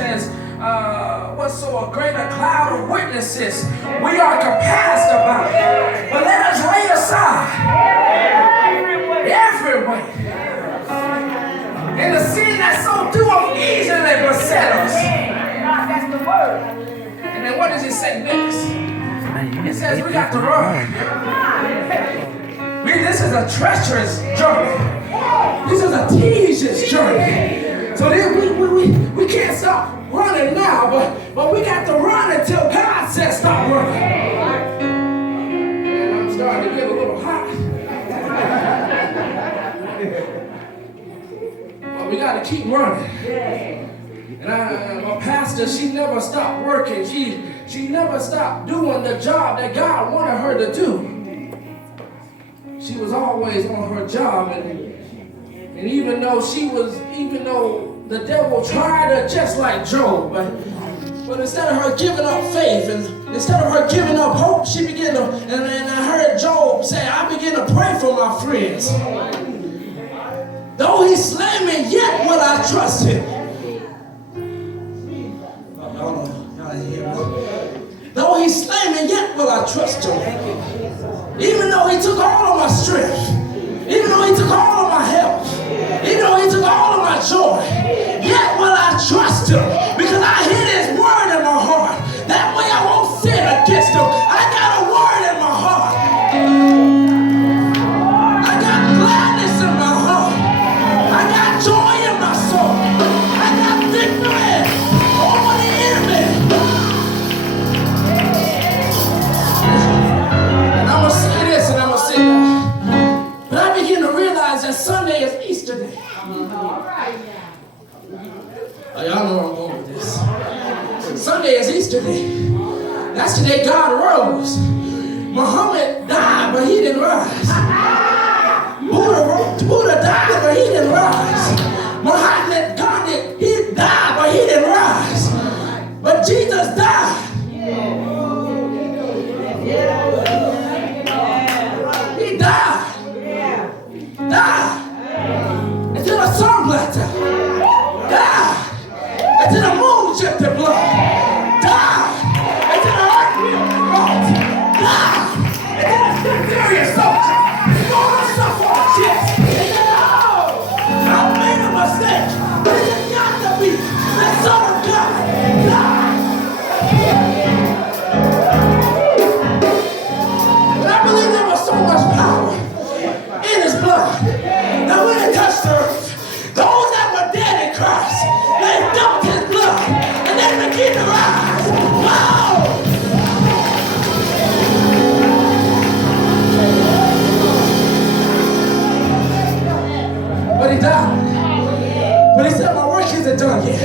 says, what's so a greater cloud of witnesses we are compassed about. But let us lay aside every weight and the sin that so doeth easily beset us. That's the word. And then what does it say next? It says we got to run. This is a treacherous journey. This is a tedious journey. So then we can't stop running now, but we got to run until God says stop running. And I'm starting to get a little hot. But we got to keep running. And my pastor, she never stopped working. She never stopped doing the job that God wanted her to do. She was always on her job, and even though the devil tried her just like Job, but instead of her giving up faith and instead of her giving up hope, she began to, and I heard Job say, I begin to pray for my friends. Though he slay me, yet will I trust him. Though he slay me, yet will I trust him. Even though he took all of my strength, even though he took all of my health, even though he took all of my joy, yet will I trust him, because I hid his word in my heart. That way I won't sin against him. I got a word in my heart. I got gladness in my heart. I got joy in my soul. I got victory over the enemy. And I'm going to say this and I'm going to say that. But I begin to realize that Sunday is Easter Day. Oh, y'all know where I'm going with this. Sunday is Easter Day. That's the day God rose. Muhammad died, but he didn't rise. Buddha died, but he didn't rise. Muhammad Gandhi, he died, but he didn't rise. But Jesus died. He died. Died. Until the sun blacked out. Died. Until the moon shed their blood. Died. Until the earth rolled. Died. Until the centurion soldier going to suffer on chest. I made a mistake. This has got to be the Son of God. Died. But I believe there was so much power in his blood that when it touched the earth, those that were dead in Christ, they felt his blood and they began to rise. Wow! But he died. But he said, my work isn't done yet.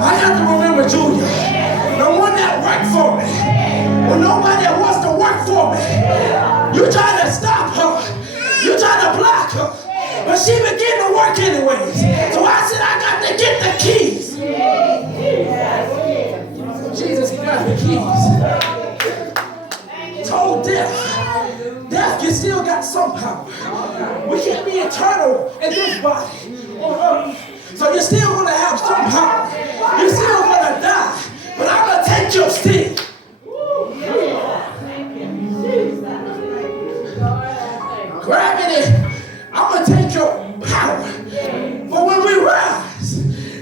I have to remember Julia, the one that worked for me. When nobody wants to work for me, you try to stop her. You try to block her. But she began to work anyways. So I said, I got to get the keys. Jesus got the keys. Told death, you still got some power. We can't be eternal in this body on earth. So you're still going to have some power. You're still going to die. But I'm going to take your sting. Gravity, I'm going to take your power. But when we rise,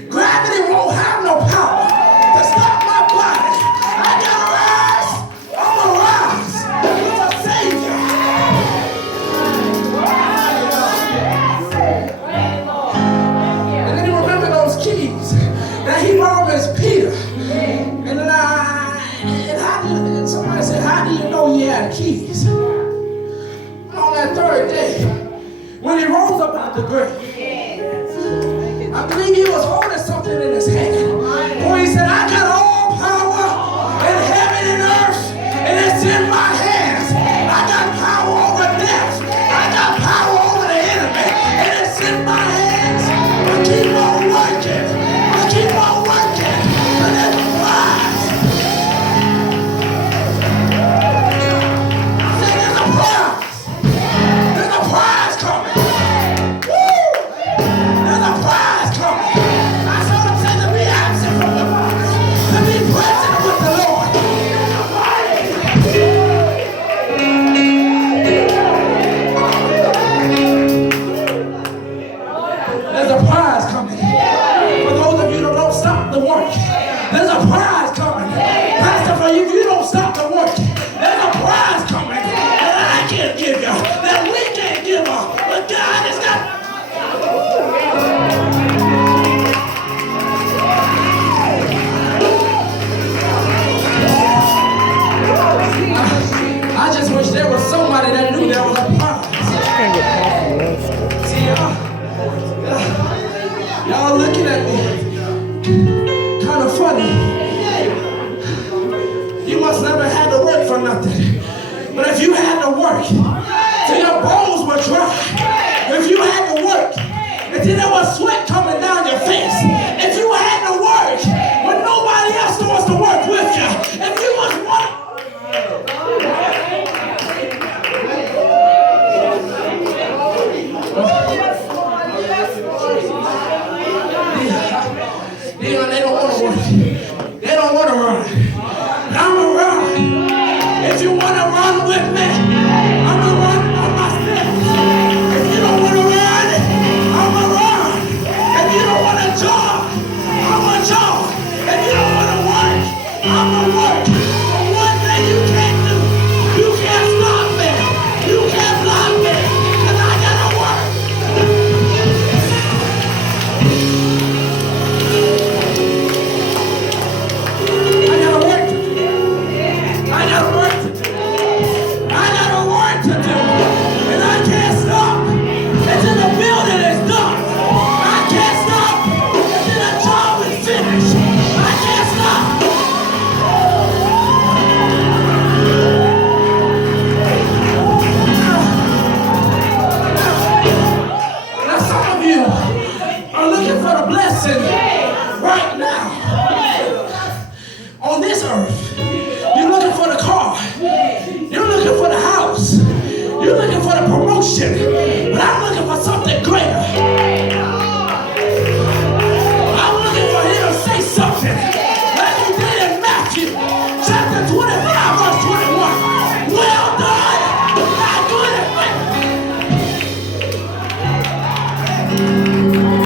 gravity won't have no power to stop my body. I got to rise. I'm going to rise with a Savior. And then you remember those keys that he promised Peter. And then somebody said, how do you know he had keys? On that third day, when he rose up out the grave, I believe he was holding something in his hand. For he said, I got all power in heaven and earth, and it's in my hands. I got power over death. I got power over the enemy, and it's in my hands. I keep on working. I keep on working. And then rise. I said, there's a prize. There's a prize coming. Woo! if you don't stop the work, there's a prize coming that I can't give you, that we can't give up. But God has got. I just wish there was somebody that knew there was a prize. See, y'all looking at me kind of funny. You must never had to work for nothing. But if you had to work till your bones were dry, if you had to work until there was sweat coming down your face,